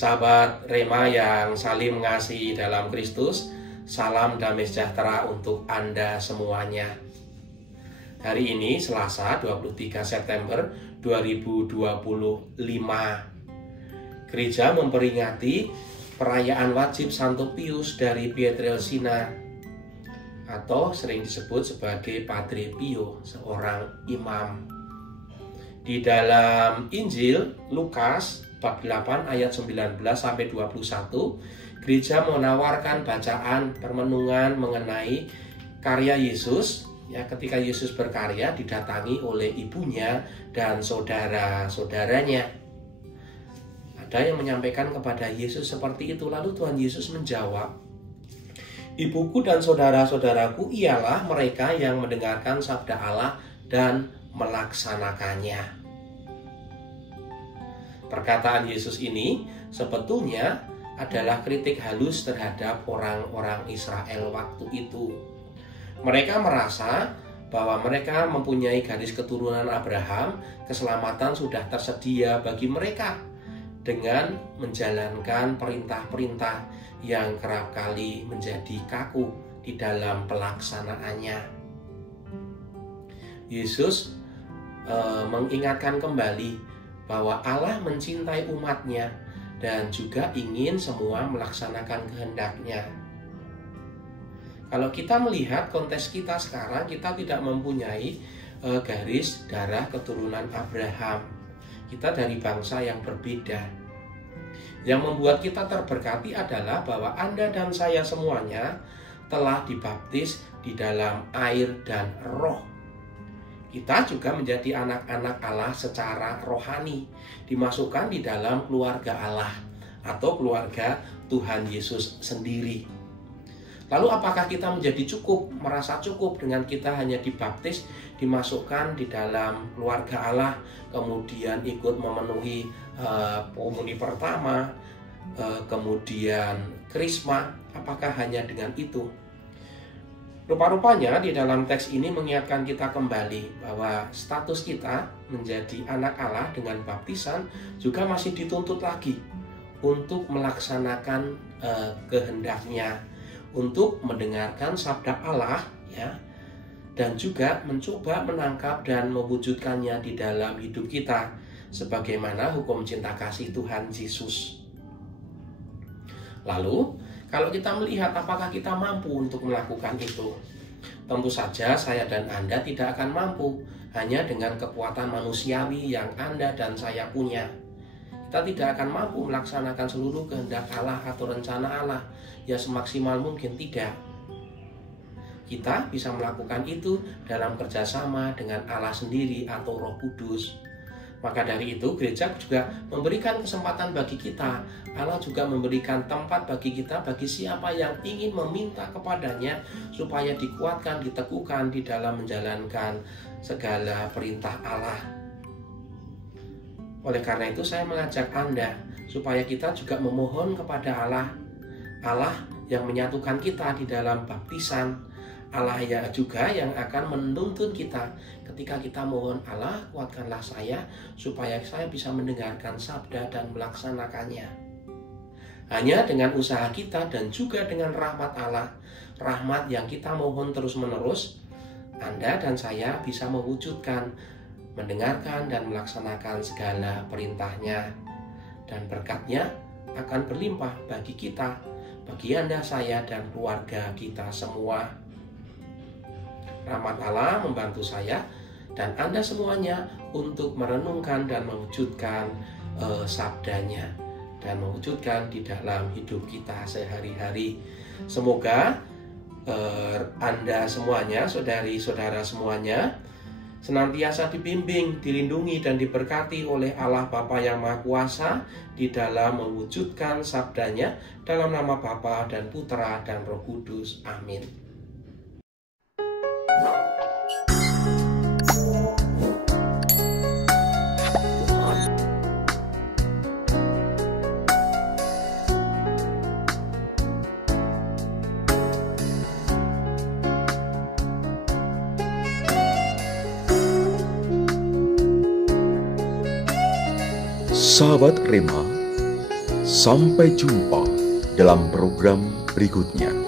Sahabat Rema yang saling mengasihi dalam Kristus, salam damai sejahtera untuk Anda semuanya. Hari ini Selasa 23 September 2025. Gereja memperingati perayaan wajib Santo Pius dari Pietrelcina, atau sering disebut sebagai Padre Pio, seorang imam. Di dalam Injil Lukas bab 8 ayat 19 sampai 21, gereja menawarkan bacaan permenungan mengenai karya Yesus. Ya, ketika Yesus berkarya didatangi oleh ibunya dan saudara-saudaranya. Ada yang menyampaikan kepada Yesus seperti itu, lalu Tuhan Yesus menjawab, "Ibuku dan saudara-saudaraku ialah mereka yang mendengarkan sabda Allah dan melaksanakannya." Perkataan Yesus ini sebetulnya adalah kritik halus terhadap orang-orang Israel waktu itu. Mereka merasa bahwa mereka mempunyai garis keturunan Abraham, keselamatan sudah tersedia bagi mereka dengan menjalankan perintah-perintah yang kerap kali menjadi kaku di dalam pelaksanaannya. Yesus mengingatkan kembali bahwa Allah mencintai umatnya dan juga ingin semua melaksanakan kehendaknya. Kalau kita melihat konteks kita sekarang, kita tidak mempunyai garis darah keturunan Abraham. Kita dari bangsa yang berbeda. Yang membuat kita terberkati adalah bahwa Anda dan saya semuanya telah dibaptis di dalam air dan roh. Kita juga menjadi anak-anak Allah secara rohani, dimasukkan di dalam keluarga Allah atau keluarga Tuhan Yesus sendiri. Lalu apakah kita menjadi cukup, merasa cukup dengan kita hanya dibaptis, dimasukkan di dalam keluarga Allah, kemudian ikut memenuhi komuni pertama, kemudian krisma, apakah hanya dengan itu? Rupa-rupanya di dalam teks ini mengingatkan kita kembali bahwa status kita menjadi anak Allah dengan baptisan juga masih dituntut lagi untuk melaksanakan kehendaknya, untuk mendengarkan sabda Allah, ya, dan juga mencoba menangkap dan mewujudkannya di dalam hidup kita sebagaimana hukum cinta kasih Tuhan Yesus. Lalu kalau kita melihat apakah kita mampu untuk melakukan itu, tentu saja saya dan Anda tidak akan mampu hanya dengan kekuatan manusiawi yang Anda dan saya punya. Kita tidak akan mampu melaksanakan seluruh kehendak Allah atau rencana Allah, ya semaksimal mungkin tidak. Kita bisa melakukan itu dalam kerjasama dengan Allah sendiri atau Roh Kudus. Maka dari itu gereja juga memberikan kesempatan bagi kita. Allah juga memberikan tempat bagi kita, bagi siapa yang ingin meminta kepadanya supaya dikuatkan, diteguhkan di dalam menjalankan segala perintah Allah. Oleh karena itu saya mengajak Anda supaya kita juga memohon kepada Allah. Allah yang menyatukan kita di dalam baptisan. Allah ya juga yang akan menuntun kita ketika kita mohon, Allah kuatkanlah saya supaya saya bisa mendengarkan sabda dan melaksanakannya. Hanya dengan usaha kita dan juga dengan rahmat Allah, rahmat yang kita mohon terus-menerus, Anda dan saya bisa mewujudkan, mendengarkan dan melaksanakan segala perintahnya. Dan berkatnya akan berlimpah bagi kita, bagi Anda, saya, dan keluarga kita semua. Rahmat Allah membantu saya dan Anda semuanya untuk merenungkan dan mewujudkan sabdanya dan mewujudkan di dalam hidup kita sehari-hari. Semoga Anda semuanya, saudari-saudara semuanya, senantiasa dibimbing, dilindungi, dan diberkati oleh Allah Bapa yang Maha Kuasa di dalam mewujudkan sabdanya dalam nama Bapa dan Putra dan Roh Kudus. Amin. Sahabat Rema, Sampai jumpa dalam program berikutnya.